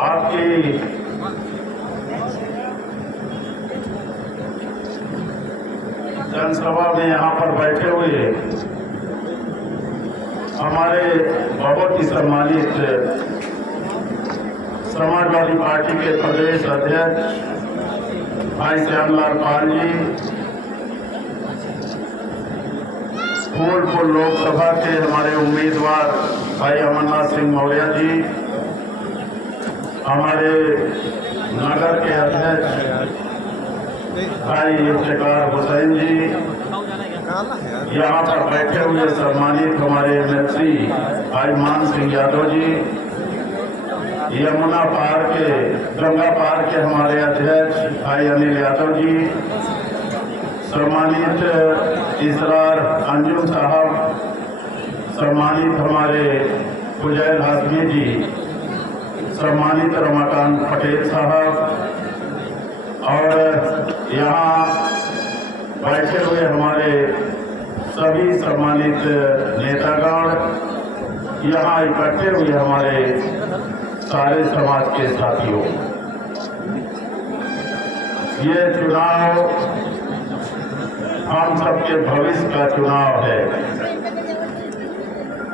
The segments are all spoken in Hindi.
आपकी जनसभा में यहाँ पर बैठे हुए हमारे बहुत ही सम्मानित समाजवादी पार्टी के प्रदेश अध्यक्ष भाई श्यामलाल पाल जी, फूलपुर लोकसभा के हमारे उम्मीदवार भाई अमरनाथ सिंह मौर्य जी, हमारे नगर के अध्यक्ष भाई इफ्तिकार हुसैन जी, यहाँ पर बैठे हुए सम्मानित हमारे एमएलसी भाई मान सिंह यादव जी, यमुना पार के गंगा पार के हमारे अध्यक्ष भाई अनिल यादव जी, सम्मानित इसरार अंजुम साहब, सम्मानित हमारे फुजैल हाशमी जी, सम्मानित रमाकांत पटेल साहब और यहाँ बैठे हुए हमारे सभी सम्मानित नेतागण, यहाँ इकट्ठे हुए हमारे सारे समाज के साथियों, ये चुनाव हम सबके भविष्य का चुनाव है।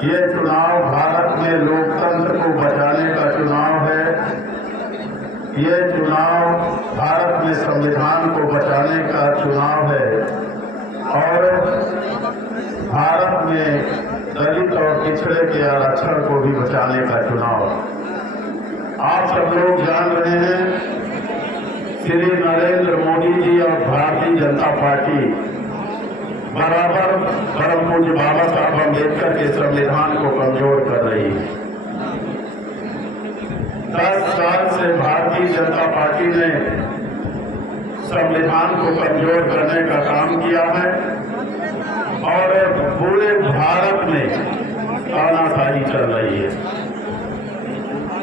ये चुनाव भारत में लोकतंत्र को बचाने का चुनाव है। ये चुनाव भारत में संविधान को बचाने का चुनाव है और भारत में दलित और पिछड़े के आरक्षण को भी बचाने का चुनाव। आप सब लोग जान रहे हैं, श्री नरेंद्र मोदी जी और भारतीय जनता पार्टी बराबर परम पूज्य बाबा साहब अम्बेडकर के संविधान को कमजोर कर रही है। 10 साल से भारतीय जनता पार्टी ने संविधान को कमजोर करने का काम किया है और पूरे भारत में तानाशाही चल रही है।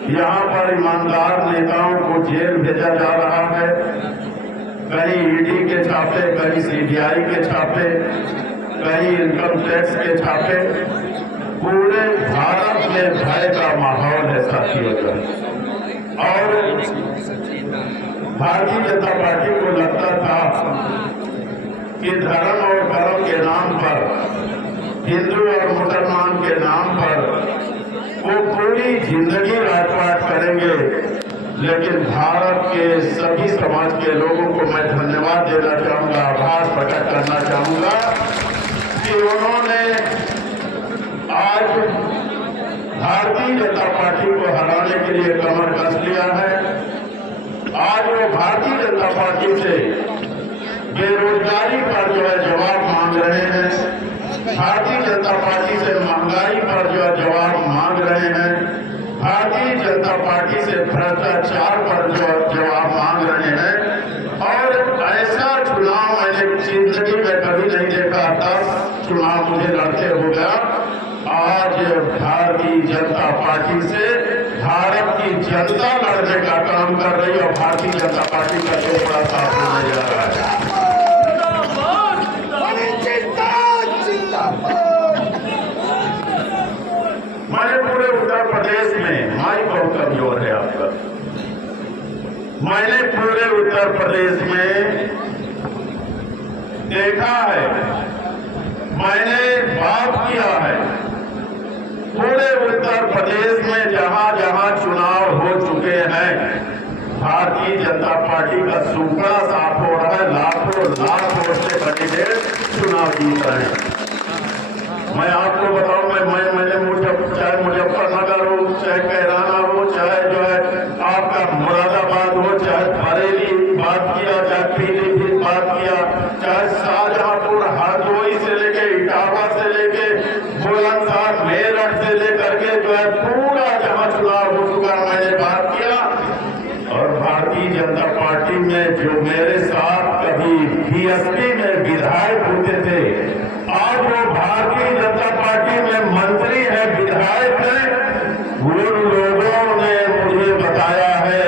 यहाँ पर ईमानदार नेताओं को जेल भेजा जा रहा है, कहीं ईडी के छापे, कहीं सीबीआई के छापे, कहीं इनकम टैक्स के छापे। पूरे भारत में भय का माहौल है साथियों का। और भारतीय जनता पार्टी को लगता था कि धर्म और कर्म के नाम पर, हिंदू और मुसलमान के नाम पर वो पूरी जिंदगी राजपाट करेंगे। लेकिन भारत के सभी समाज के लोगों को मैं धन्यवाद देना चाहूंगा, आभार प्रकट करना चाहूंगा कि उन्होंने आज भारतीय जनता पार्टी को हराने के लिए कमर कस लिया है। आज वो भारतीय जनता पार्टी से बेरोजगारी पर जो है जवाब मांग रहे हैं, भारतीय जनता पार्टी से महंगाई पर जो है जवाब मांग रहे हैं, भारतीय जनता पार्टी से भ्रष्टाचार पर जो जवाब मांग रहे हैं। और ऐसा चुनाव मैंने जिंदगी में कभी नहीं देखा। 10 चुनाव मुझे लड़ते हो गया। आज भारतीय जनता पार्टी से भारत की जनता लड़ने का काम कर रही है और भारतीय जनता पार्टी का जो बड़ा साथ होने जा रहा है। मैंने पूरे उत्तर प्रदेश में, माइक बहुत कमजोर है आपका, मैंने पूरे उत्तर प्रदेश में देखा है, मैंने बात किया है। पूरे उत्तर प्रदेश में जहां जहां चुनाव हो चुके हैं, भारतीय जनता पार्टी का सुपड़ा साफ हो रहा है। लाखों लाख वोट से कैंडिडेट चुनाव जीत रहे हैं। मैं आपको बताऊं, चाहे मुजफ्फरनगर हो, चाहे कैराना हो, चाहे जो है आपका मुरादाबाद हो, चाहे बरेली बात किया, चाहे पीलीभीत बात किया, चाहे शाहजहांपुर, हरदोई से लेके इटावा से लेके बुलंदशहर, मेरठ से लेकर के जो है पूरा जहां चुनाव हो चुका मैंने बात किया। और भारतीय जनता पार्टी में जो मेरे साथ कभी बीएसपी में विधायक होते थे, आज वो भारतीय जनता पार्टी में मंत्री है, विधायक है। उन लोगों ने मुझे बताया है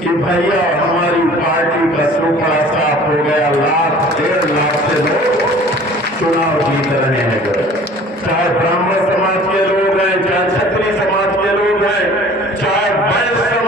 कि भैया हमारी पार्टी का सुपड़ा साफ हो गया। 1.5 लाख से लोग चुनाव जीत रहे हैं। चाहे ब्राह्मण समाज के लोग हैं, चाहे क्षत्रिय समाज के लोग हैं, चाहे वैश्य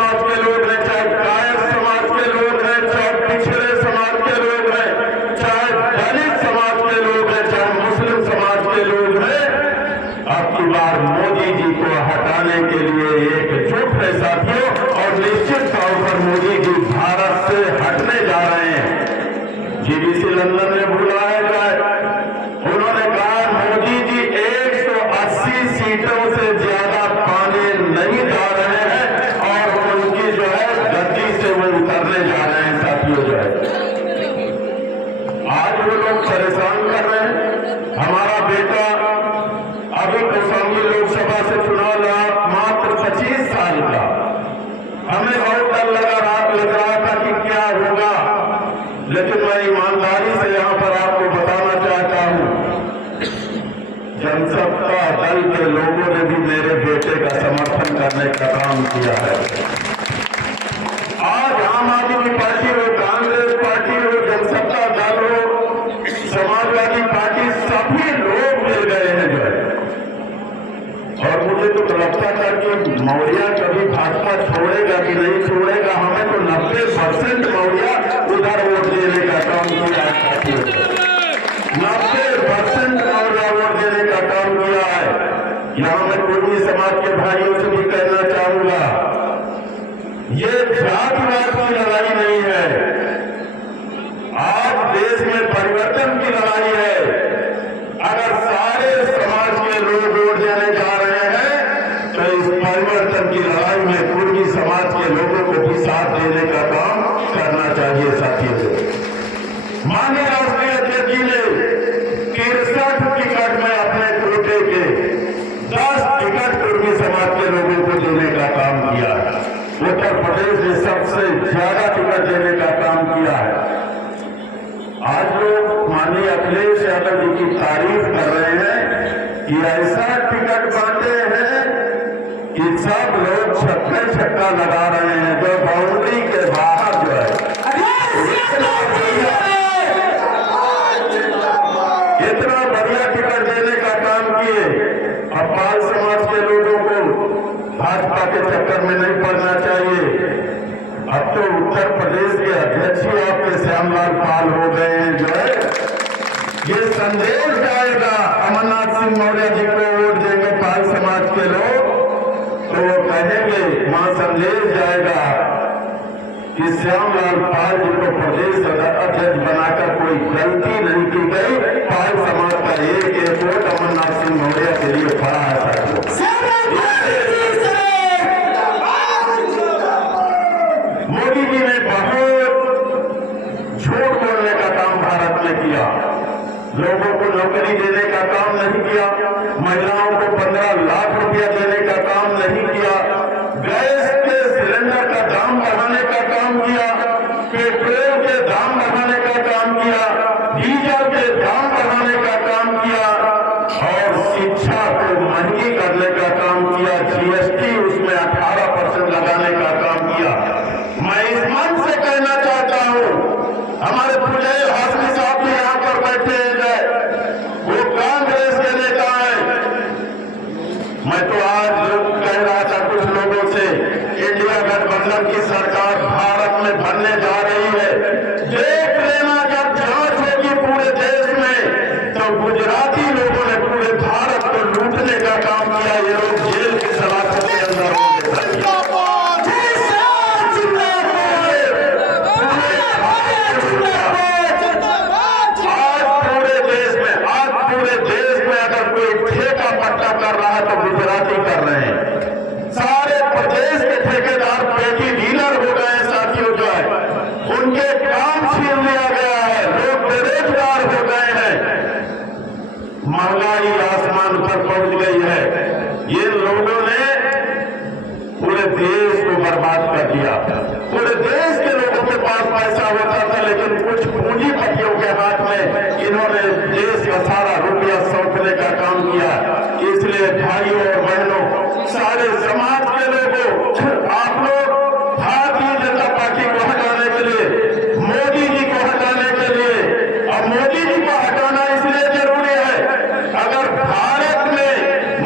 आज आम आदमी पार्टी हो, कांग्रेस पार्टी हो, जनसत्ता दल हो, समाजवादी पार्टी, सभी लोग मिल गए हैं जो है। और मुझे तो लगता था कि मौर्य कभी भाजपा छोड़ेगा कि नहीं छोड़ेगा। हमें तो 90% मौर्य उधर वोट देने का काम किया है, 90% मौर्य वोट देने का काम किया है। यहां मैं कुर्मी समाज के भाइयों से भी कहना चाहूंगा, ये जातिवाद की लड़ाई नहीं है, आज देश में परिवर्तन की लड़ाई है। अगर सारे समाज के लोग वोट देने जा रहे हैं तो इस परिवर्तन की लड़ाई में कुर्मी समाज के लोगों को भी साथ देने का काम करना चाहिए साथियों। माननीय राष्ट्रीय अध्यक्ष जी ने 63 टिकट में अपने कोटे के 10 टिकट कुर्मी समाज के लोगों को देने का काम किया है। उत्तर प्रदेश ने सबसे ज्यादा टिकट देने का काम किया है। आज लोग माननीय अखिलेश यादव जी की तारीफ कर रहे हैं कि ऐसा टिकट बांटे हैं कि सब लोग छक्का लगा रहे हैं, जो बाउंड्री के बाहर जो है इतना बढ़िया टिकट देने का काम किए। अब पाल समाज के लोगों को भाजपा के चक्कर में नहीं पड़ना चाहिए। अब तो उत्तर प्रदेश के अध्यक्ष ही आपके श्यामलाल पाल हो गए हैं जो है। ये संदेश जाएगा अमरनाथ सिंह मौर्य जी को वोट देंगे पाल समाज के लोग, तो वो कहेंगे, वहां संदेश जाएगा कि श्यामलाल पाल जी को प्रदेश अध्यक्ष बनाकर कोई गलती नहीं की गई। पाल समाज का एक वोट अमरनाथ सिंह मौर्य के लिए पड़ा है साथियों। मोदी जी ने बहुत झूठ बोलने का काम भारत में किया, लोगों को नौकरी देने का काम नहीं किया, महिलाओं को 15 लाख रुपया देने का काम नहीं किया, गैस के सिलेंडर का दाम बढ़ाने का काम किया, पेट्रोल के दाम बढ़ाने का काम किया, डीजल के दाम बढ़ाने का काम किया और शिक्षा को महंगी करने का काम किया, जीएसटी उसमें 18% लगाने का काम किया। मैं इस मन से कहना चाहता हूं, हमारे फुलैल हाशमी साहब भी यहां पर बैठे हैं, वो कांग्रेस के नेता हैं। मैं तो आज कह रहा था कुछ लोगों से, इंडिया गठबंधन की सरकार भारत में बनने जा रही है। देख लेना, जब जांच होगी पूरे देश में तो गुजराती लोगों ने पूरे भारत को लूटने का काम किया। ये लोग जेल की सलाखों के अंदर होंगे। कर रहा है तो गुजराती कर रहे हैं। सारे प्रदेश के ठेकेदार पेटी डीलर हो गए हैं साथियों जो है, उनके काम छीन लिया गया है, लोग बेरोजगार हो गए हैं, महंगाई आसमान पर पहुंच गई है। ये लोगों ने पूरे देश को बर्बाद कर दिया। पूरे देश के लोगों के पास पैसा होता था, लेकिन कुछ पूंजीपतियों के हाथ में इन्होंने देश का सारा रुपया सौंपने का काम किया। इसलिए भाइयों और बहनों, सारे समाज के लोगों, आप लोग भारतीय जनता पार्टी को हटाने के लिए, मोदी जी को हटाने के लिए, और मोदी जी को हटाना इसलिए जरूरी है, अगर भारत में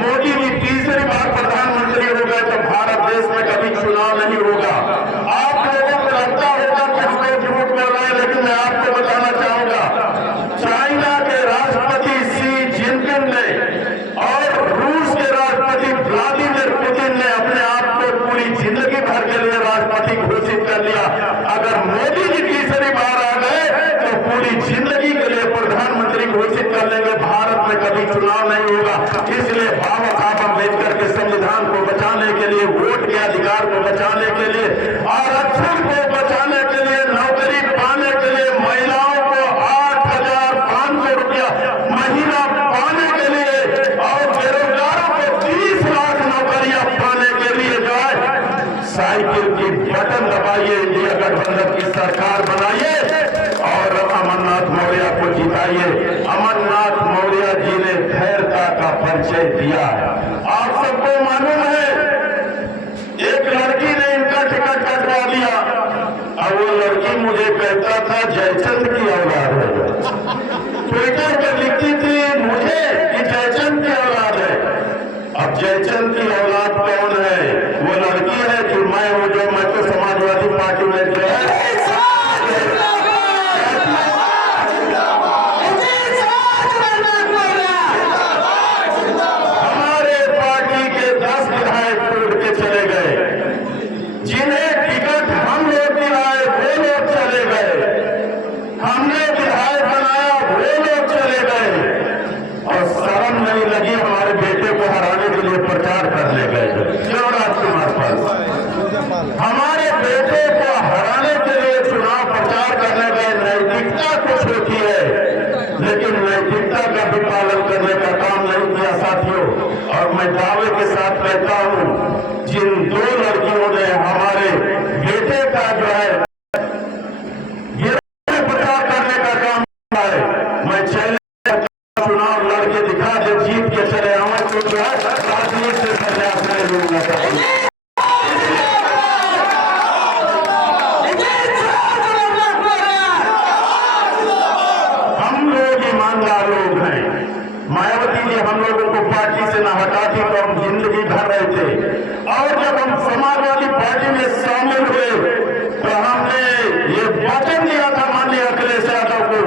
मोदी जी तीसरी बार प्रधानमंत्री हो गए तो भारत देश में कभी चुनाव नहीं होगा। आप लोगों को लगता होगा कि हम लोग झूठ बोल रहे हैं, लेकिन मैं आपको बताना चाहूंगा, चाइना के राष्ट्रपति शी जिनपिंग ने और रूस के राष्ट्रपति व्लादिमीर पुतिन ने अपने आप को पूरी जिंदगी भर के लिए राष्ट्रपति घोषित कर लिया। अगर मोदी जी तीसरी बार आ गए तो पूरी जिंदगी के लिए प्रधानमंत्री घोषित कर लेंगे। भारत में कभी चुनाव नहीं होगा। इसलिए बाबा साहब अम्बेडकर के संविधान को बचाने के लिए, वोट के अधिकार को बचाने के लिए, आरक्षण को बचाने के लिए, नौकरी पाने के लिए, महिलाओं को 8,500 रुपया महीना पाने के लिए और बेरोजगारों को 30 लाख नौकरियां पाने के लिए जो है साइकिल की बटन दबाइए, इंडिया गठबंधन की सरकार बनाइए और अमरनाथ मौर्य को जिताइए। अमरनाथ मौर्य जी ने धैर्यता का परिचय दिया है। आप सबको मालूम है, एक लड़की ने जयचंद की औलाद है। ट्विटर पर लिखती थी मुझे कि जयचंद की औलाद है। अब जयचंद की औलाद कौन है? वो लड़की है कि मैं हूं, जो मैं तो समाजवादी पार्टी में जो है हमारे पार्टी के 10 विधायक छोड़ के चले गए। जिन्हें टिकट हम लोग दिलाए वो लोग चले गए। हमने विधायक बनाया वो लोग चले गए। और शर्म नहीं लगी हमारे बेटे को हराने के लिए प्रचार करने गए। क्यों राजकुमार पाल हमारे बेटे को हराने के लिए चुनाव प्रचार करने गए? नैतिकता कुछ होती है, लेकिन नैतिकता का भी पालन करने का काम नहीं किया साथियों। और मैं दावे के साथ कहता हूं, जिन 2 लड़कियों ने हमारे बेटे का जो है ये प्रचार करने का काम किया है, मैं चैलेंज चुनाव लड़के दिखा दे, जीत के चले आवे तो जो है राजनीति से संन्यास नहीं लूंगा। हम लोग ईमानदार लोग हैं। मायावती जी हम लोगों को पार्टी से न हटाती तो हम जिंदगी भर रहे थे। और जब हम समाजवादी पार्टी में शामिल हुए तो हमने ये वचन दिया था माननीय अखिलेश यादव को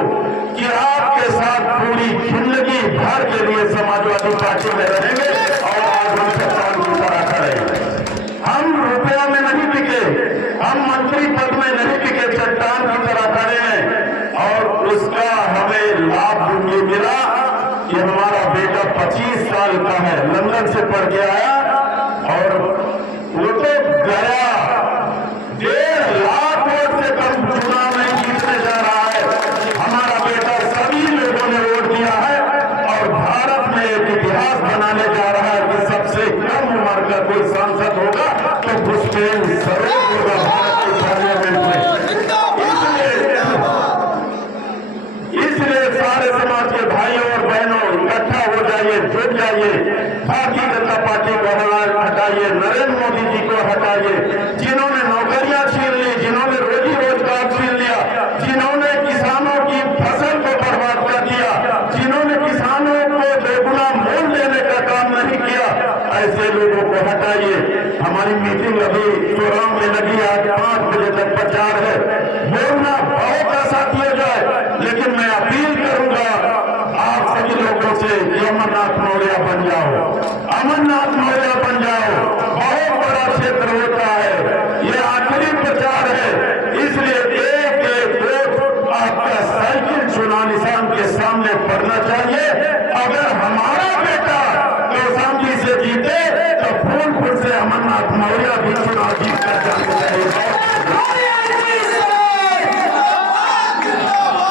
कि आपके साथ पूरी जिंदगी भर के लिए समाजवादी पार्टी में रहेंगे और आज हम चट्टान की तरह खड़े। हम रुपया में नहीं बिके, हम मंत्री पद में नहीं बिके, चट्टान की तरह खड़े हैं। और उसका हमें लाभ भी मिला कि हमारा बेटा 25 साल का है, लंदन से पढ़ के आया और वो तो गया 1.5 लाख वोट से कम चुनाव में जीतने जा रहा है। हमारा बेटा सभी लोगों ने वोट दिया है और भारत में एक इतिहास बनाने जा रहा है कि सबसे कम उम्र का कोई सांसद होगा तो भूपेंद्र सरोज होगा भारत के पार्लियामेंट में। इसलिए सारे समाज के भाइयों और बहनों इकट्ठा हो जाइए, जुट जाइए, भारतीय जनता पार्टी को हटाइए, नरेंद्र मोदी जी को हटाइए, जिन्होंने नौकरियां छीन ली, जिन्होंने रोजी रोजगार छीन लिया, जिन्होंने किसानों की फसल को बर्बाद कर दिया, जिन्होंने किसानों को दोगुना मूल्य देने का काम नहीं किया, ऐसे लोगों को हटाइए। हमारी मीटिंग अभी चौराम में लगी, आज 5 बजे तक प्रचार है।